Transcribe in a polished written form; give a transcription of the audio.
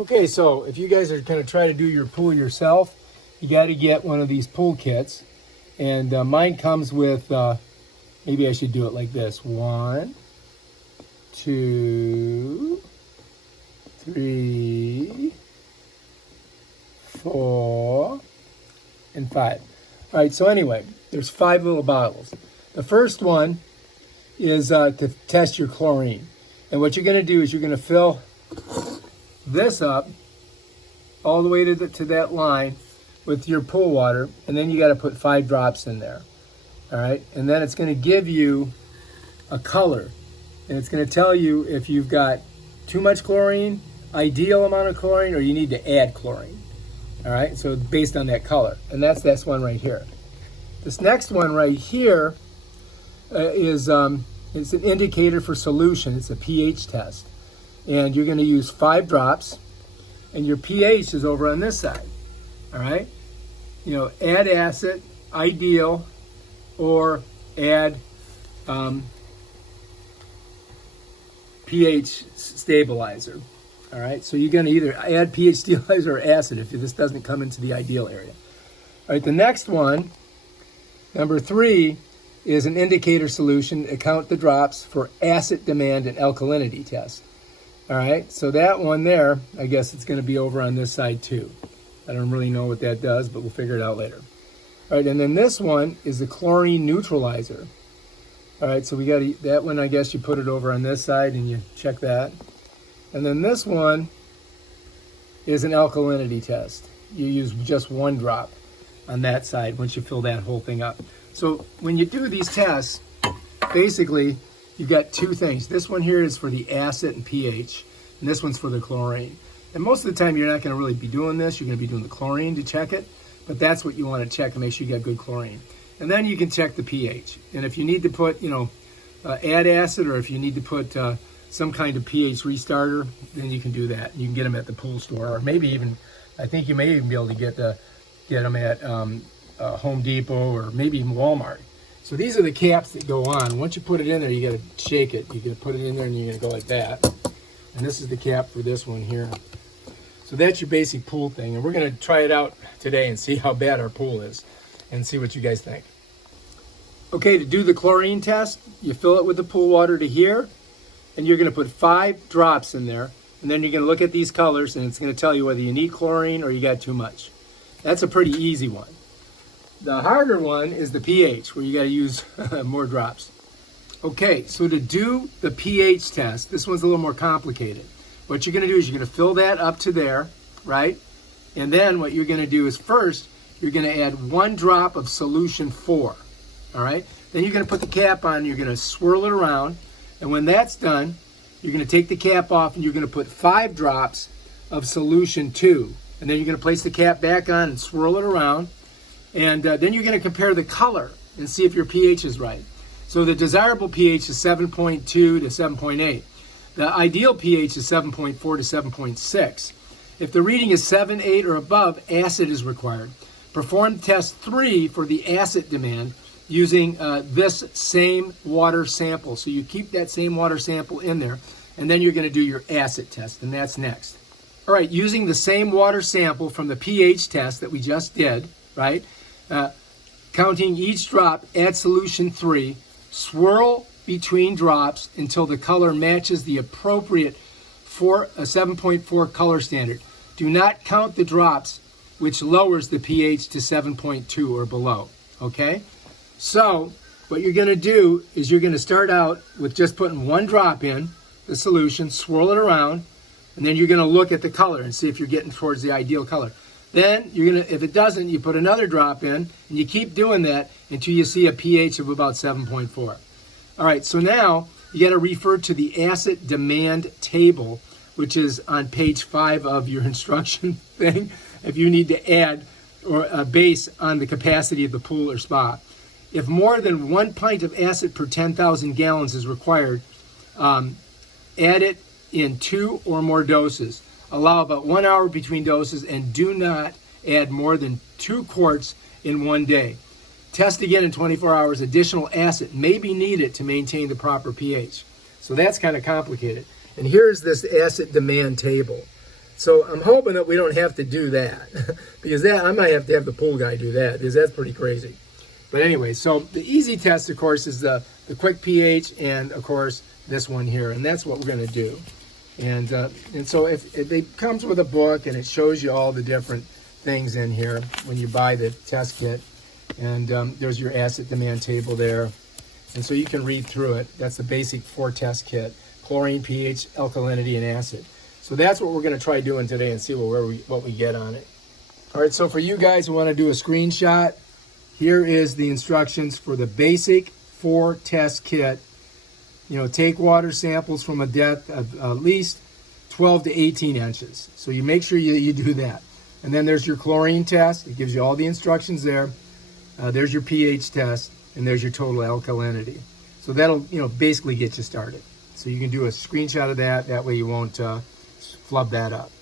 Okay, so if you guys are going to try to do your pool yourself, you got to get one of these pool kits. And mine comes with, maybe I should do it like this. 1, 2, 3, 4, and 5. All right, so anyway, there's 5 little bottles. The first one is to test your chlorine. And what you're going to do is you're going to fill this up all the way to that line with your pool water, and then you got to put 5 drops in there. All right, and then it's going to give you a color, and it's going to tell you if you've got too much chlorine, ideal amount of chlorine, or you need to add chlorine. All right, so based on that color, and that's this one right here. This next one right here is it's an indicator for solution. It's a pH test, and you're going to use 5 drops, and your pH is over on this side. All right, you know, add acid, ideal, or add pH stabilizer. All right, so you're going to either add pH stabilizer or acid if this doesn't come into the ideal area. All right, the next one, number 3, is an indicator solution to count the drops for acid demand and alkalinity test. All right, so that one there, I guess it's going to be over on this side too. I don't really know what that does, but we'll figure it out later. All right, and then this one is the chlorine neutralizer. All right, so we got that one, I guess you put it over on this side and you check that. And then this one is an alkalinity test. You use just 1 drop on that side once you fill that whole thing up. So when you do these tests, basically you've got 2 things. This one here is for the acid and pH, and this one's for the chlorine. And most of the time you're not going to really be doing this. You're going to be doing the chlorine to check it, but that's what you want to check and make sure you got good chlorine. And then you can check the pH. And if you need to put, add acid, or if you need to put some kind of pH restarter, then you can do that. You can get them at the pool store, or maybe even, I think you may even be able to get them at Home Depot or maybe even Walmart. So these are the caps that go on. Once you put it in there, you got to shake it. You're going to put it in there and you're going to go like that. And this is the cap for this one here. So that's your basic pool thing. And we're going to try it out today and see how bad our pool is and see what you guys think. Okay, to do the chlorine test, you fill it with the pool water to here, and you're going to put 5 drops in there. And then you're going to look at these colors, and it's going to tell you whether you need chlorine or you got too much. That's a pretty easy one. The harder one is the pH, where you got to use more drops. Okay, so to do the pH test, this one's a little more complicated. What you're going to do is you're going to fill that up to there, right? And then what you're going to do is first, you're going to add 1 drop of solution 4, all right? Then you're going to put the cap on, you're going to swirl it around, and when that's done, you're going to take the cap off and you're going to put 5 drops of solution 2. And then you're going to place the cap back on and swirl it around. And then you're going to compare the color and see if your pH is right. So the desirable pH is 7.2 to 7.8. The ideal pH is 7.4 to 7.6. If the reading is 7, 8, or above, acid is required. Perform test 3 for the acid demand using this same water sample. So you keep that same water sample in there, and then you're going to do your acid test, and that's next. All right, using the same water sample from the pH test that we just did, right? Counting each drop, add solution 3, swirl between drops until the color matches the appropriate 7.4 color standard. Do not count the drops, which lowers the pH to 7.2 or below, okay? So what you're going to do is you're going to start out with just putting 1 drop in the solution, swirl it around, and then you're going to look at the color and see if you're getting towards the ideal color. Then you're going to, if it doesn't, you put another drop in, and you keep doing that until you see a pH of about 7.4. All right, so now you got to refer to the acid demand table, which is on page 5 of your instruction thing, if you need to add or a base on the capacity of the pool or spa. If more than 1 pint of acid per 10,000 gallons is required, add it in 2 or more doses. Allow about 1 hour between doses, and do not add more than 2 quarts in 1 day. Test again in 24 hours. Additional acid may be needed to maintain the proper pH. So that's kind of complicated. And here's this acid demand table. So I'm hoping that we don't have to do that because that I might have to have the pool guy do that because that's pretty crazy. But anyway, so the easy test, of course, is the quick pH and, of course, this one here. And that's what we're going to do. And so if it comes with a book and it shows you all the different things in here when you buy the test kit. And there's your acid demand table there. And so you can read through it. That's the basic 4-test kit: chlorine, pH, alkalinity, and acid. So that's what we're going to try doing today and see what we get on it. All right, so for you guys who want to do a screenshot, here is the instructions for the basic 4-test kit. You know, take water samples from a depth of at least 12 to 18 inches. So you make sure you do that. And then there's your chlorine test. It gives you all the instructions there. There's your pH test, and there's your total alkalinity. So that'll, basically get you started. So you can do a screenshot of that. That way you won't flub that up.